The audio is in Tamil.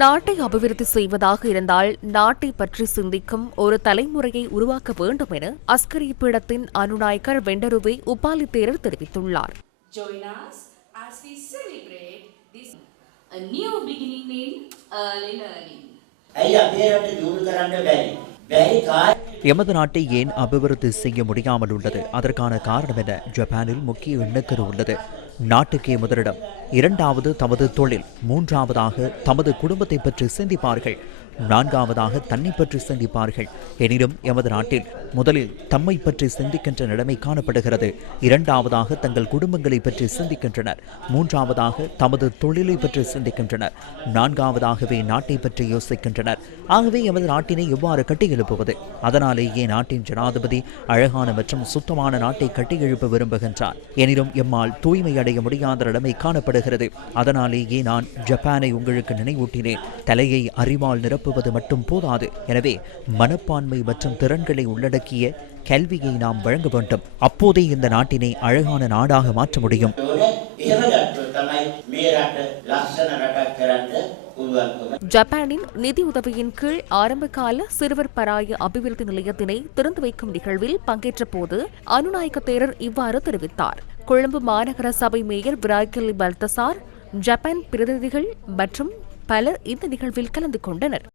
நாட்டை அபிவிருத்தி செய்வதாக இருந்தால் நாட்டை பற்றி சிந்திக்கும் ஒரு தலைமுறையை உருவாக்க வேண்டும் என அஸ்கரி பீடத்தின் அனுநாயக்கர் வெண்டருவே உபாலித்தேரர் தெரிவித்துள்ளார். எமது நாட்டை ஏன் அபிவிருத்தி செய்ய முடியாமல் உள்ளது? அதற்கான காரணம் என ஜப்பானில் முக்கிய எண்ணுக்கரு உள்ளது. நாட்டுக்கே முதலிடம். இரண்டாவது தமது தொழில் மூன்றாவதாக தமது குடும்பத்தை பற்றி சிந்திப்பார்கள். நான்காவதாக தன்னை பற்றி சிந்திப்பார்கள். எனினும் எமது நாட்டில் முதலில் தம்மை பற்றி சிந்திக்கின்ற நிலைமை காணப்படுகிறது. இரண்டாவதாக தங்கள் குடும்பங்களை பற்றி சிந்திக்கின்றனர். மூன்றாவதாக தமது தொழிலை பற்றி சிந்திக்கின்றனர். நான்காவதாகவே நாட்டை பற்றி யோசிக்கின்றனர். ஆகவே எமது நாட்டினை எவ்வாறு கட்டியெழுப்புவது? அதனாலேயே நாட்டின் ஜனாதிபதி அழகான மற்றும் சுத்தமான நாட்டை கட்டியெழுப்ப விரும்புகின்றார். எனினும் எம்மால் தூய்மை அடைய முடியாத நிலைமை காணப்படுகிறது. அதனாலேயே நான் ஜப்பானை உங்களுக்கு நினைவூட்டினேன். தலையை அறிவால் நிரப்பு வழங்குவது மட்டும் போதாது. எனவே மனப்பான்மை மற்றும் திறன்களை உள்ளடக்கிய கல்வியை நாம் வழங்க வேண்டும். அப்போதே இந்த நாட்டினை அழகான நாடாக மாற்ற முடியும். ஜப்பானின் நிதி உதவியின் கீழ் ஆரம்பகால சிறுவர் பராய அபிவிருத்தி நிலையத்தினை திறந்து வைக்கும் நிகழ்வில் பங்கேற்ற போது அனுநாயக்க தேரர் இவ்வாறு தெரிவித்தார். கொழும்பு மாநகர சபை மேயர் விராகிலி பல்தசார் ஜப்பான் பிரதிநிதிகள் மற்றும் பலர் இந்த நிகழ்வில் கலந்து கொண்டனர்.